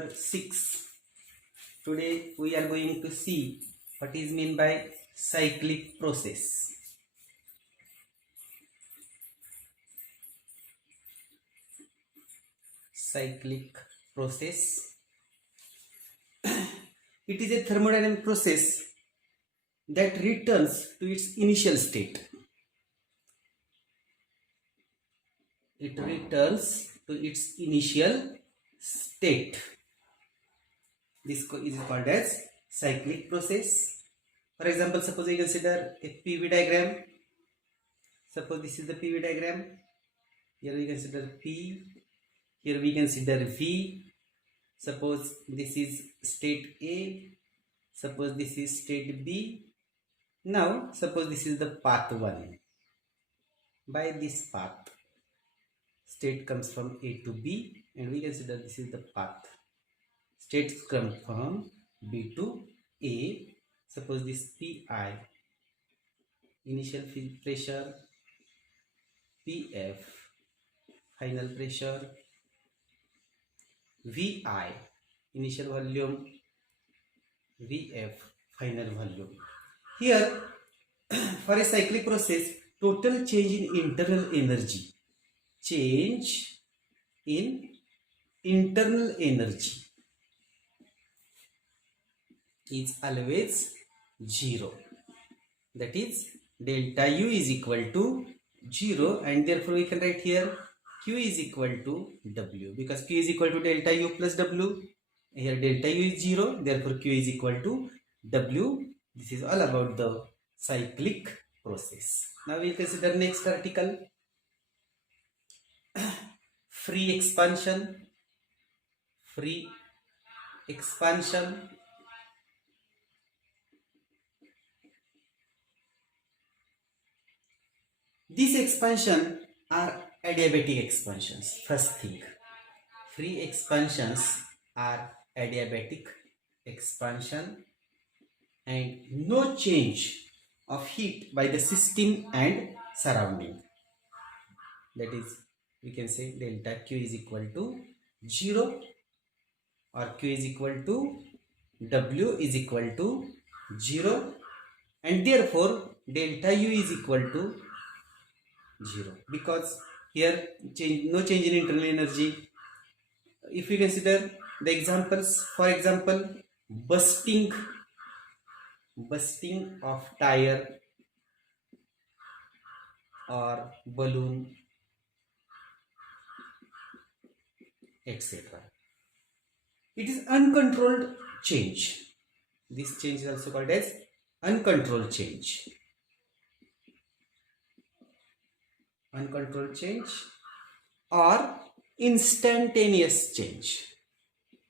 number 6. Today we are going to see what is meant by cyclic process. Cyclic process. It is a thermodynamic process that returns to its initial state. It returns to its initial state. This is called as cyclic process. For example, suppose we consider a PV diagram. Suppose this is the PV diagram. Here we consider P. Here we consider V. Suppose this is state A. Suppose this is state B. Now, suppose this is the path 1. By this path, state comes from A to B, and we consider this is the path. States come from B to A. Suppose this PI, initial pressure, PF, final pressure, VI, initial volume, VF, final volume. Here, for a cyclic process, total change in internal energy, is always 0. That is, delta U is equal to 0, and therefore we can write here Q is equal to W, because Q is equal to delta U plus W. Here delta U is 0, therefore Q is equal to W. This is all about the cyclic process. Now we will consider next article, free expansion. Free expansion. These expansions are adiabatic expansions. First thing, free expansions are adiabatic expansion, and no change of heat by the system and surrounding. That is, we can say delta Q is equal to 0, or Q is equal to W is equal to 0, and therefore delta U is equal to 0, because here no change in internal energy. If we consider the examples, for example, bursting of tire or balloon, etc. It is uncontrolled change. This change is also called as uncontrolled change. Uncontrolled change or instantaneous change.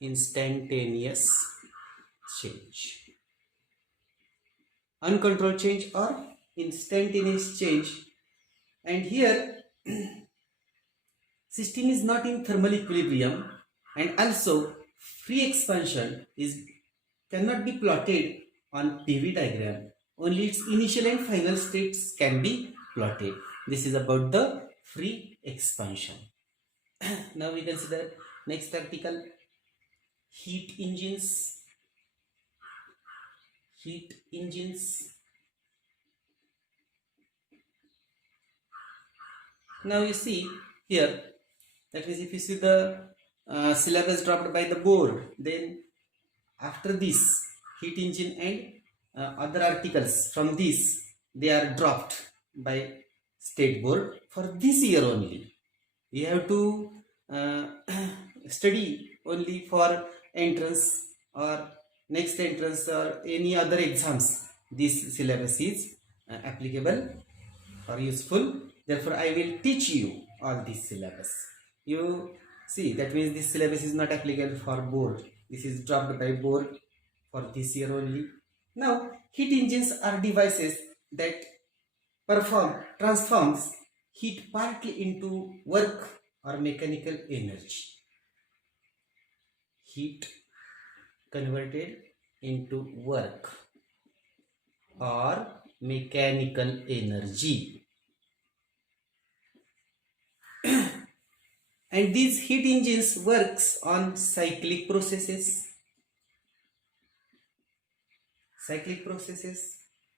Instantaneous change. Uncontrolled change or instantaneous change. And here system is not in thermal equilibrium, and also free expansion cannot be plotted on PV diagram. Only its initial and final states can be plotted. This is about the free expansion. Now we consider next article, heat engines. Heat engines. Now you see here, that means if you see the syllabus dropped by the board, then after this heat engine and other articles from this, they are dropped by state board for this year only. We have to study only for entrance or next entrance or any other exams. This syllabus is applicable or useful. Therefore, I will teach you all this syllabus. You see, that means this syllabus is not applicable for board. This is dropped by board for this year only. Now, heat engines are devices that transforms heat partly into work or mechanical energy. Heat converted into work or mechanical energy. and these heat engines works on cyclic processes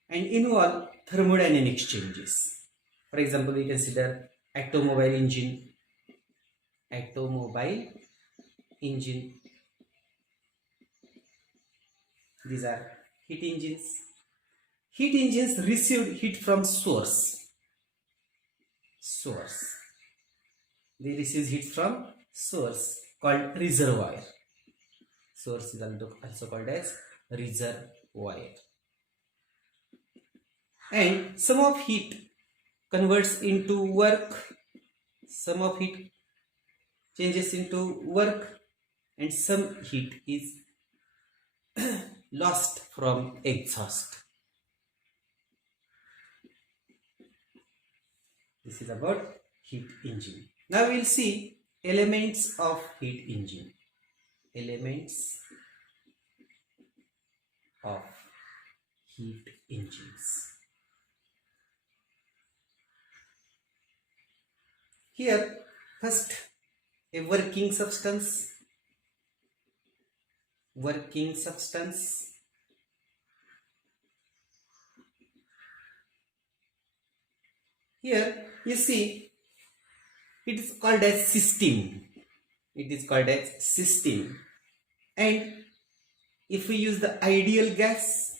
and involve thermodynamics changes. For example, we consider automobile engine. These are heat engines. Heat engines received heat from source. They receive heat from source called reservoir. Source is also called as reservoir. And some of heat converts into work. Some of heat changes into work, and some heat is lost from exhaust. This is about heat engine. Now we will see elements of heat engine. Elements of heat engines. Here, first, a working substance. Here you see it is called as system. And if we use the ideal gas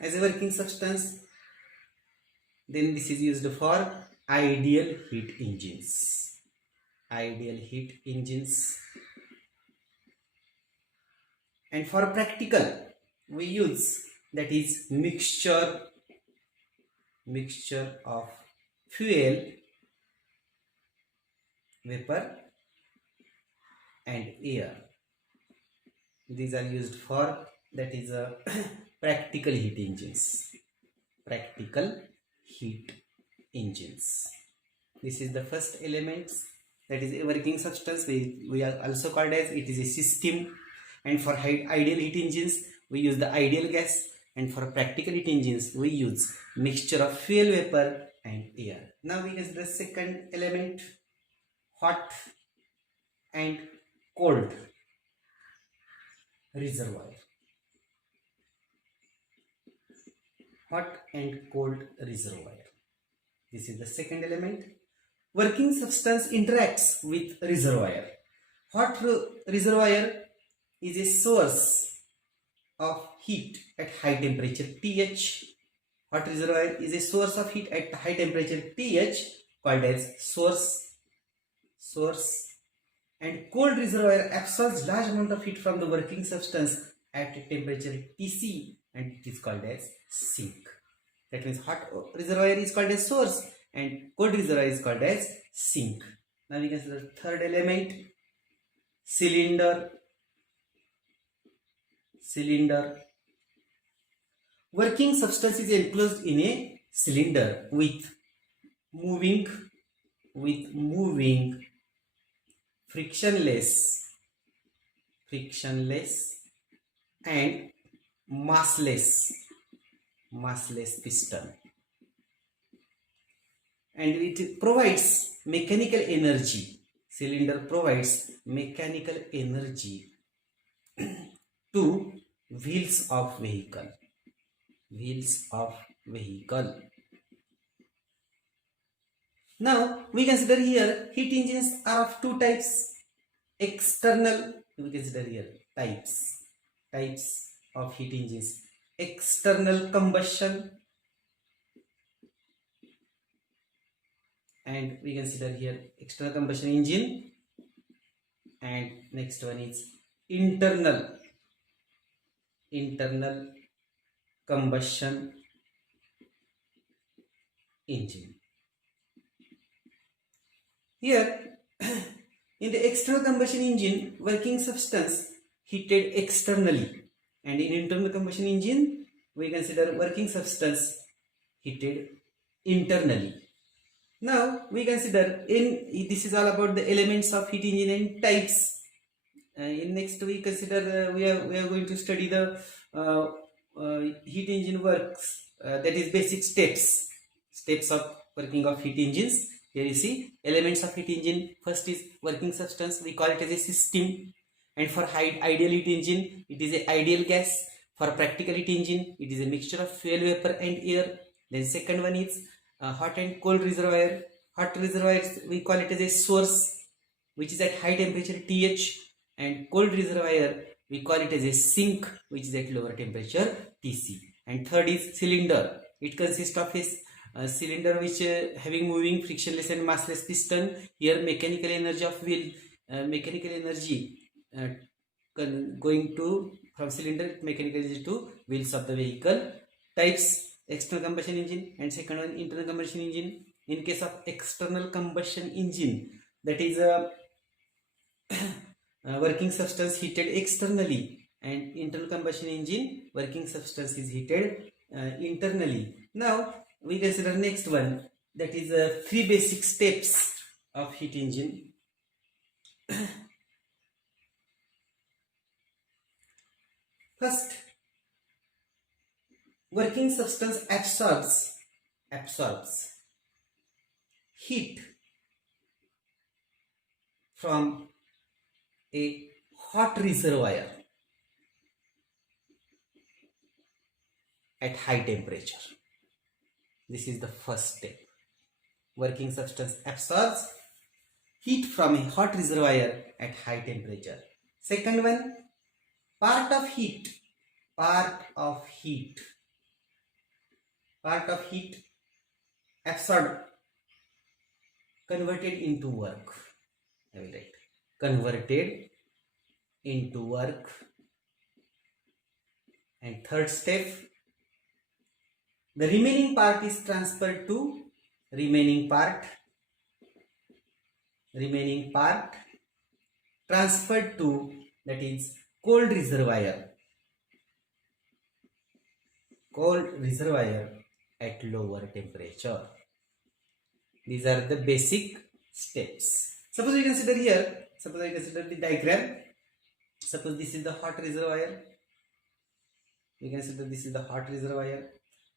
as a working substance, then this is used for ideal heat engines. And for practical we use, that is, mixture of fuel, vapor and air. These are used for, that is, practical heat engines. This is the first element, that is a working substance. We are also called as, it is a system. And for ideal heat engines we use the ideal gas, and for practical heat engines we use mixture of fuel, vapor and air. Now we use the second element, hot and cold reservoir. This is the second element. Working substance interacts with reservoir. Hot reservoir is a source of heat at high temperature TH. Hot reservoir is a source of heat at high temperature TH, called as source. And cold reservoir absorbs large amount of heat from the working substance at temperature TC, and it is called as sink. That means hot reservoir is called as source and cold reservoir is called as sink. Now we can see the third element, cylinder. Working substance is enclosed in a cylinder with moving frictionless and massless piston, and it provides mechanical energy. Cylinder provides mechanical energy to wheels of vehicle. Now we consider here heat engines are of two types. External, we consider here types of heat engines. External combustion, and we consider here external combustion engine, and next one is internal combustion engine. Here in the external combustion engine, working substance heated externally, and in internal combustion engine we consider working substance heated internally. Now we consider, this is all about the elements of heat engine and types. In next we consider we are going to study the heat engine works, that is basic steps of working of heat engines. Here you see elements of heat engine. First is working substance, we call it as a system. And for ideal heat engine, it is a ideal gas. For practical heat engine, it is a mixture of fuel, vapor and air. Then second one is hot and cold reservoir. Hot reservoirs, we call it as a source, which is at high temperature TH, and cold reservoir we call it as a sink, which is at lower temperature TC. And third is cylinder. It consists of a cylinder which having moving frictionless and massless piston. Here mechanical energy of wheel, mechanical energy going to from cylinder mechanical energy to wheels of the vehicle. Types: external combustion engine, and second one internal combustion engine. In case of external combustion engine, that is a working substance heated externally, and internal combustion engine working substance is heated internally. Now we consider next one, that is three basic steps of heat engine. First, working substance absorbs heat from a hot reservoir at high temperature. This is the first step. Working substance absorbs heat from a hot reservoir at high temperature. Second one, part of heat absorbed, converted into work. I will write converted into work. And third step, the remaining part is transferred to transferred to, that is cold reservoir at lower temperature. These are the basic steps. Suppose we consider the diagram. Suppose this is the hot reservoir. We consider this is the hot reservoir.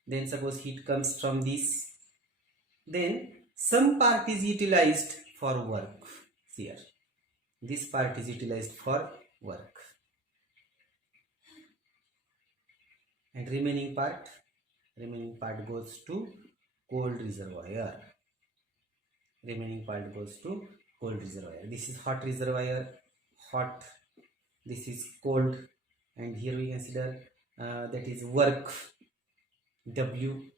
Then suppose heat comes from this. Then some part is utilized for work. Here, this part is utilized for work, and remaining part goes to cold reservoir. This is hot reservoir, hot. This is cold, and here we consider that is work, W.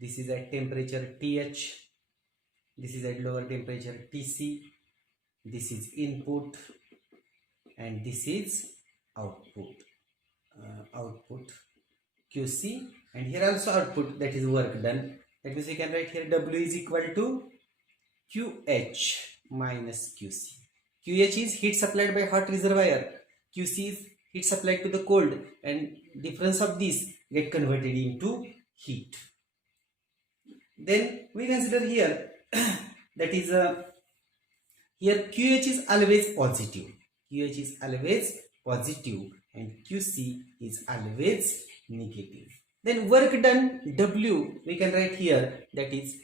This is at temperature TH. This is at lower temperature TC. This is input, and this is output. QC, and here also output, that is work done. That means we can write here W is equal to QH minus QC. QH is heat supplied by hot reservoir. QC is heat supplied to the cold, and difference of these get converted into heat. Then we consider here that is here QH is always positive. And QC is always negative. Then work done, W, we can write here, that is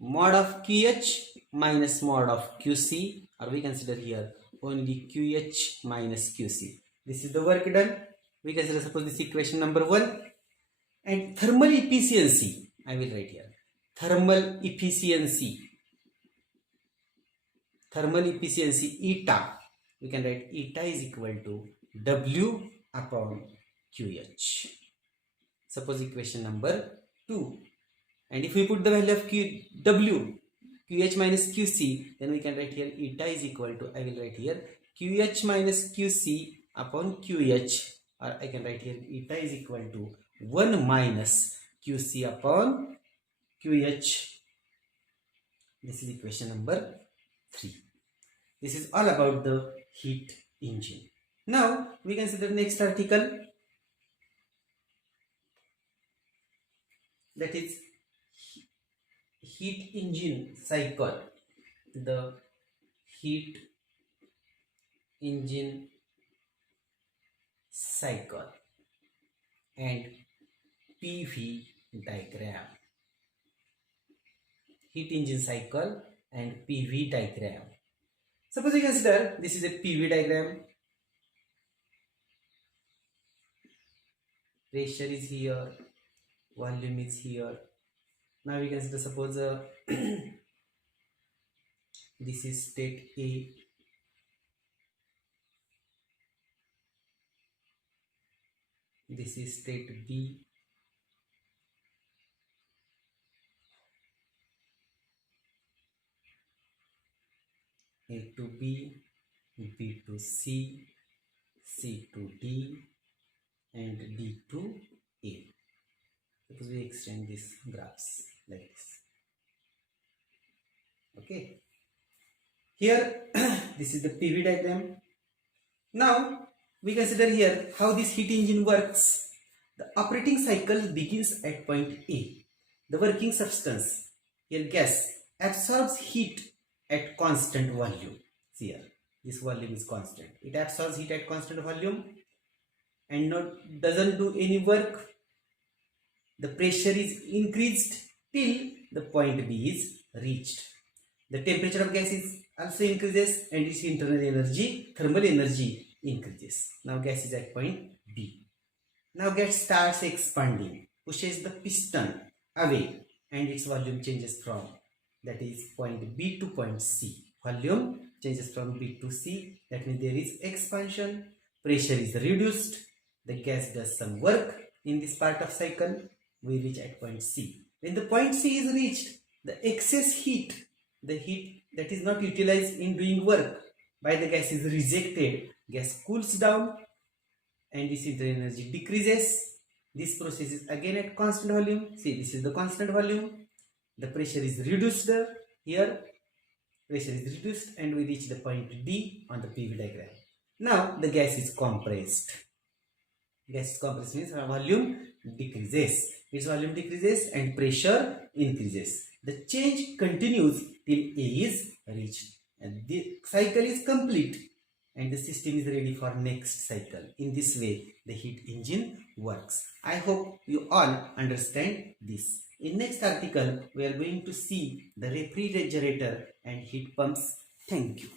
mod of QH minus mod of QC, or we consider here only QH minus QC. This is the work done. We consider, suppose this equation number 1. And thermal efficiency, I will write here thermal efficiency eta, we can write eta is equal to W upon QH. Suppose equation number 2. And if we put the value of QH minus QC, then we can write here eta is equal to, I will write here QH minus QC upon QH, or I can write here eta is equal to 1 minus QC upon QH. This is equation number 3. This is all about the heat engine. Now we consider next article, that is heat engine cycle. The heat engine cycle and PV diagram. heat engine cycle and PV diagram. Suppose you consider this is a PV diagram. Pressure is here, volume is here. Now we consider suppose this is state A, this is state B, A to B, B to C, C to D, and D to A. Suppose we extend these graphs like this. Okay. Here, this is the PV diagram. Now, we consider here how this heat engine works. The operating cycle begins at point A. The working substance, here gas, absorbs heat at constant volume. See here, this volume is constant. It absorbs heat at constant volume and doesn't do any work. The pressure is increased till the point B is reached. The temperature of gas is also increases and its internal energy, thermal energy increases. Now gas is at point B. Now gas starts expanding, pushes the piston away and its volume changes from, that is point B to point C. Volume changes from B to C, that means there is expansion, pressure is reduced, the gas does some work in this part of cycle, we reach at point C. When the point C is reached, the excess heat, the heat that is not utilized in doing work by the gas is rejected, gas cools down and its internal energy decreases. This process is again at constant volume. See, this is the constant volume. The pressure is reduced here. Pressure is reduced and we reach the point D on the PV diagram. Now the gas is compressed. Gas is compressed means volume decreases. Its volume decreases and pressure increases. The change continues till A is reached. And the cycle is complete and the system is ready for next cycle. In this way, the heat engine works. I hope you all understand this. In next article, we are going to see the refrigerator and heat pumps. Thank you.